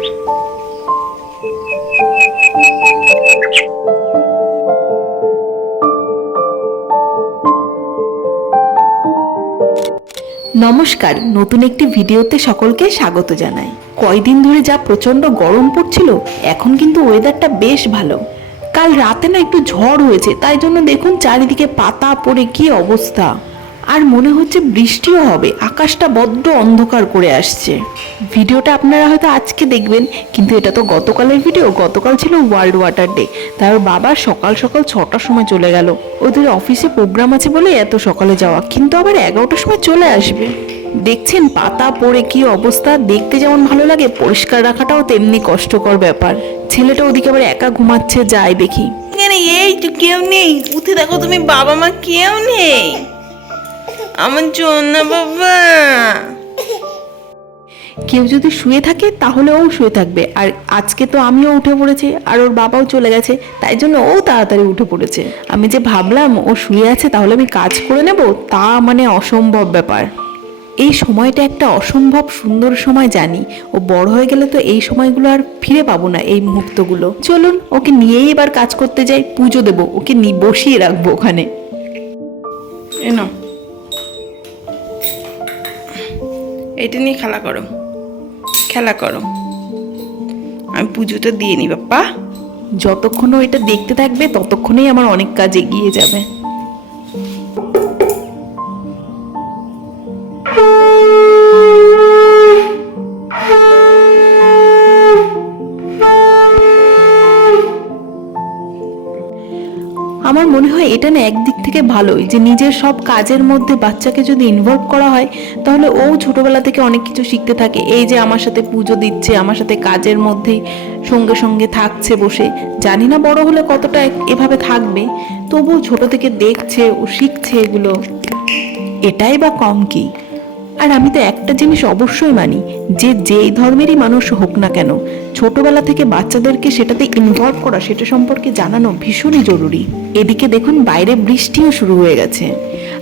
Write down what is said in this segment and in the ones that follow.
নমস্কার, নতুন একটি ভিডিওতে সকলকে স্বাগত জানাই। কয়দিন ধরে যা প্রচণ্ড গরম পড়ছিল, এখন কিন্তু ওয়েদারটা বেশ ভালো। কাল রাতে না একটু ঝড় হয়েছে, তাই জন্য দেখুন চারিদিকে পাতা পড়ে কি অবস্থা। আর মনে হচ্ছে বৃষ্টিও হবে। আকাশটা বড্ড অন্ধকার করে আসছে। ভিডিওটা আপনারা হয়তো আজকে দেখবেন, কিন্তু এটা তো গতকালের ভিডিও। গতকাল ছিল ওয়ার্ল্ড ওয়াটার ডে। তার বাবা সকাল সকাল ছটার সময় চলে গেল। ওদের অফিসে প্রোগ্রাম আছে বলে এত সকালে যাওয়া। কিন্তু আবার এগারোটার সময় চলে আসবে। দেখছেন পাতা পড়ে কি অবস্থা? দেখতে যেমন ভালো লাগে, পরিষ্কার রাখাটাও তেমনি কষ্টকর ব্যাপার। ছেলেটা ওদিকে আবার একা ঘুমাচ্ছে, যাই দেখি। এই তো কেউ নেই। উঠে দেখো, তুমি বাবা মা কেউ নেই। আমার জন্য বাবা। কেউ যদি শুয়ে থাকে তাহলে ও শুয়ে থাকবে। আর আজকে তো আমিও উঠে পড়েছি আর ওর বাবাও চলে গেছে তাই জন্য ও তাড়াতাড়ি উঠে পড়েছে। আমি যে ভাবলাম ও শুয়ে আছে তাহলে আমি কাজ করে নেব তা মানে অসম্ভব ব্যাপার। এই সময়টা একটা অসম্ভব সুন্দর সময় জানি। ও বড় হয়ে গেলে তো এই সময়গুলো আর ফিরে পাবো না এই মুহূর্তগুলো। চলুন ওকে নিয়েই এবার কাজ করতে যাই পুজো দেবো ওকে নি বসিয়ে রাখব ওখানে। এনো এটা নিয়ে খেলা করো। খেলা করো। আমি পুজোটা দিয়ে নি, বাপ্পা। যতক্ষণ এটা দেখতে থাকবে, ততক্ষণেই আমার অনেক কাজ এগিয়ে যাবে। আমার মনে হয় এটা না একদিক থেকে ভালোই যে নিজের সব কাজের মধ্যে বাচ্চাকে যদি ইনভলভ করা হয়, তাহলে ও ছোটবেলা থেকে অনেক কিছু শিখতে থাকে। এই যে আমার সাথে পুজো দিচ্ছে, আমার সাথে কাজের মধ্যেই সঙ্গে সঙ্গে থাকছে বসে, জানি না বড় হলে কতটা এভাবে থাকবে, তবুও ছোট থেকে দেখছে ও শিখছে এগুলো। এটাই বা কম কি? আর আমি তো একটা জিনিস অবশ্যই মানি, যে যেই ধর্মেরই মানুষ হোক না কেন, ছোটবেলা থেকে বাচ্চাদেরকে সেটাতে ইনভলভ করা, সেটা সম্পর্কে জানানো ভীষণই জরুরি। এদিকে দেখুন, বাইরে বৃষ্টিও শুরু হয়ে গেছে।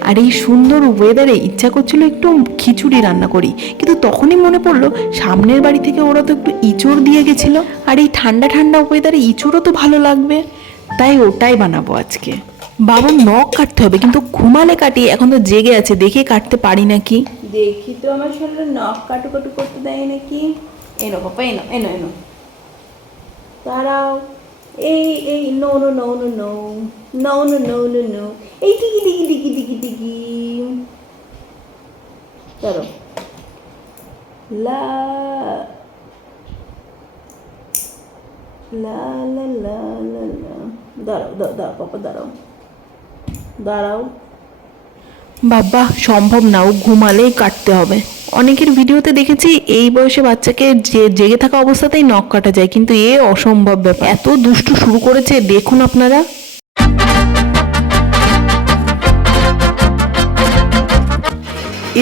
আর এই সুন্দর ওয়েদারে ইচ্ছা করছিল একটু খিচুড়ি রান্না করি, কিন্তু তখনই মনে পড়ল, সামনের বাড়ি থেকে ওরা তো একটু ইঁচড় দিয়ে গেছিল, আর এই ঠান্ডা ঠান্ডা ওয়েদারে ইঁচড়ও তো ভালো লাগবে। তাই ওটাই বানাবো আজকে। বাবা নখ কাটতে হবে, কিন্তু ঘুমালে কাটি, এখন তো জেগে আছে, দেখে কাটতে পারি নাকি? দেখি তো আমার শরীরে নখ কাটু কাটু করতে দেয় নাকি? এনো পাপা, এনো এনো এনো। তারাও এই এই, নৌ, নো নৌ নো, নৌ। নৌ, নো নৌ নো, নৌ। এই টিকি টিকি টিকি টিকি টিকি চলো। লা লা লা লা লা দাঁড়াও দাঁড়াও, পাপা, দাঁড়াও। দাঁড়াও। বাবা, সম্ভব না, ও ঘুমালেই কাটতে হবে। অনেকের ভিডিওতে দেখেছি, এই বয়সে বাচ্চাকে যে জেগে থাকা অবস্থাতেই নখ কাটা যায়, কিন্তু এ অসম্ভব ব্যাপার। এত দুষ্টু শুরু করেছে, দেখুন আপনারা।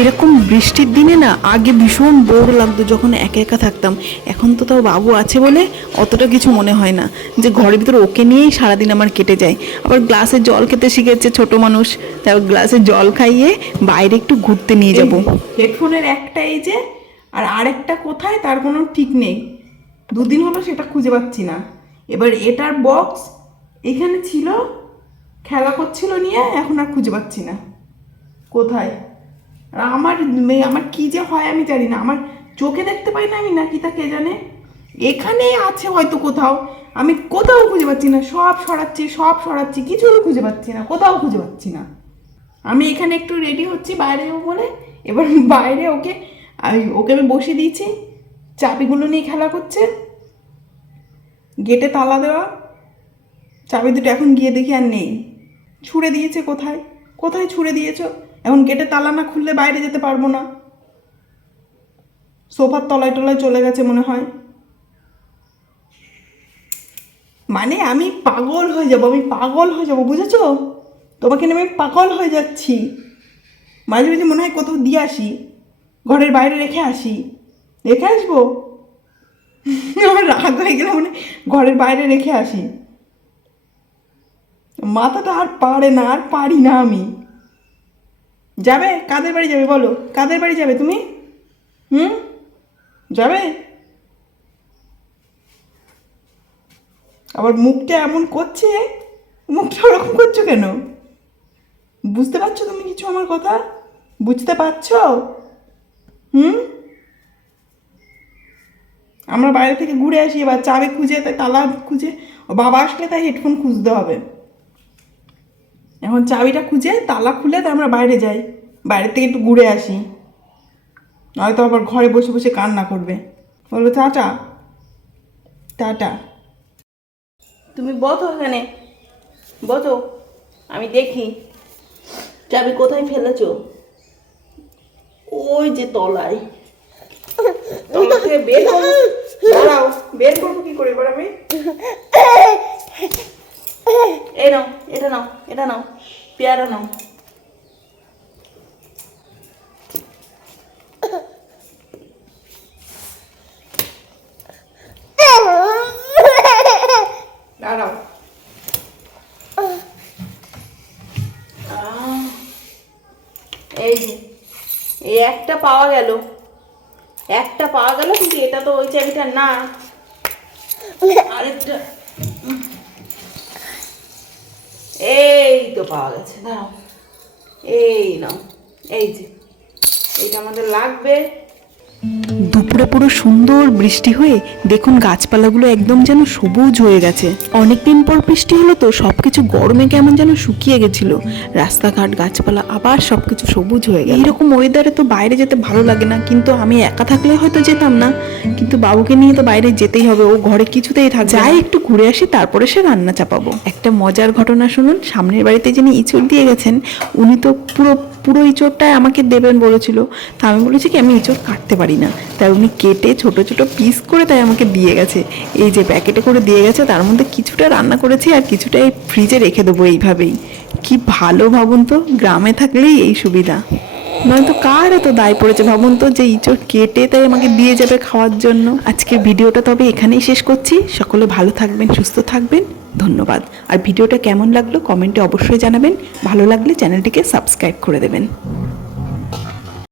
এরকম বৃষ্টির দিনে না আগে ভীষণ বোর লাগতো যখন একা একা থাকতাম। এখন তো তাও বাবু আছে বলে অতটা কিছু মনে হয় না। যে ঘরের ভিতরে ওকে নিয়েই সারাদিন আমার কেটে যায়। আবার গ্লাসে জল খেতে শিখেছে ছোট মানুষ। তারপর গ্লাসে জল খাইয়ে বাইরে একটু ঘুরতে নিয়ে যাব। হেডফোনের একটা এই যে আর আরেকটা কোথায় তার কোনো ঠিক নেই। দুদিন হলো সেটা খুঁজে পাচ্ছি না। এবার এটার বক্স এখানে ছিল খেলা করছিল নিয়ে এখন আর খুঁজে পাচ্ছি না। কোথায়? আমার মে- আমার কি যে হয় আমি জানি না। আমার চোখে দেখতে পাই না আমি নাকি তা কে জানে? এখানে আছে হয়তো কোথাও। আমি কোথাও খুঁজে পাচ্ছি না। সব সরাচ্ছি সব সরাচ্ছি, কিছুই খুঁজে পাচ্ছি না। কোথাও খুঁজে পাচ্ছি না। আমি এখানে একটু রেডি হচ্ছি বাইরে বলে। এবার বাইরে ওকে ওকে আমি বসিয়ে দিয়েছি। চাবিগুলো নিয়ে খেলা করছে। গেটে তালা দেওয়া। চাবি দুটো এখন গিয়ে দেখি আর নেই। ছুঁড়ে দিয়েছে কোথায়? কোথায় ছুঁড়ে দিয়েছ? এখন গেটে তালা না খুললে বাইরে যেতে পারব না। সোফার তলায় টলায় চলে গেছে মনে হয়। মানে আমি পাগল হয়ে যাব, আমি পাগল হয়ে যাব, বুঝেছ? তোমাকে নিয়ে আমি পাগল হয়ে যাচ্ছি। মাঝে মাঝে মনে হয় কোথাও দিয়ে আসি, ঘরের বাইরে রেখে আসি। রেখে আসব? আমার রাগ হয়ে গেলে মানে ঘরের বাইরে রেখে আসি। মাথাটা আর পারে না, আর পারি না আমি। যাবে? কাদের বাড়ি যাবে বলো? কাদের বাড়ি যাবে তুমি? হুম? যাবে? আবার মুখটা এমন করছে? মুখটা ওরকম করছ কেন? বুঝতে পারছ তুমি কিছু আমার কথা? বুঝতে পারছ? হুম? আমরা বাইরে থেকে ঘুরে আসি, এবার চাবি খুঁজে তাই তালা খুঁজে বাবা আসলে তাই হেডফোন খুঁজতে হবে। এখন চাবিটা খুঁজে তালা খুলে তাই আমরা বাইরে যাই। বাইরে থেকে একটু ঘুরে আসি। নয়তো আবার ঘরে বসে বসে কান্না করবে। বলবে টাটা টাটা। তুমি বতো এখানে। বতো আমি দেখি। চাবি কোথায় ফেলেছ? ওই যে তলায়। বের করব কি করে এবার আমি? এই নাও এটা নাও এটা নাও পেয়ারা নাও দাঁড়াও আহ, এই যে এই একটা পাওয়া গেল একটা পাওয়া গেল কিন্তু এটা তো ওই চাবিটা না আরেকটা উম। এই তো পাওয়া গেছে। দাঁড়াও। এই নাও। এই যে। এইটা আমাদের লাগবে। দুপুরে পুরো সুন্দর বৃষ্টি হয়ে দেখুন গাছপালাগুলো একদম যেন সবুজ হয়ে গেছে। অনেকদিন পর বৃষ্টি হলো তো সবকিছু গরমে কেমন যেন শুকিয়ে গেছিল। রাস্তাঘাট, গাছপালা আবার সবকিছু সবুজ হয়ে গেল। এইরকম ওয়েদারে তো বাইরে যেতে ভালো লাগে না, কিন্তু আমি একা থাকলে হয়তো যেতাম না। কিন্তু বাবুকে নিয়ে তো বাইরে যেতেই হবে, ও ঘরে কিছুতেই থাকবে যাই একটু ঘুরে আসি, তারপরে সে রান্না চাপাবো। একটা মজার ঘটনা শুনুন, সামনের বাড়িতে যিনি ইঁচড় দিয়ে গেছেন, উনি তো পুরো পুরো ইঁচড়টাই আমাকে দেবেন বলেছিল। তা আমি বলেছি কি, আমি ইঁচড় কাটতে পারি না। তাই উনি কেটে ছোট ছোট পিস করে তাই আমাকে দিয়ে গেছে। এই যে প্যাকেটে করে দিয়ে গেছে, তার মধ্যে কিছুটা রান্না করেছি আর কিছুটা এই ফ্রিজে রেখে দেবো এইভাবেই। কি ভালো ভাবুন তো, গ্রামে থাকলেই এই সুবিধা। নয়তো কার এত দায় পড়েছে? ভাবুন তো যে ইঁচড় কেটে তাই আমাকে দিয়ে যাবে খাওয়ার জন্য। আজকের ভিডিওটা তবে এখানেই শেষ করছি। সকলে ভালো থাকবেন, সুস্থ থাকবেন। ধন্যবাদ। আর ভিডিওটা কেমন লাগল কমেন্টে অবশ্যই জানাবেন। ভালো লাগলে চ্যানেলটিকে সাবস্ক্রাইব করে দেবেন।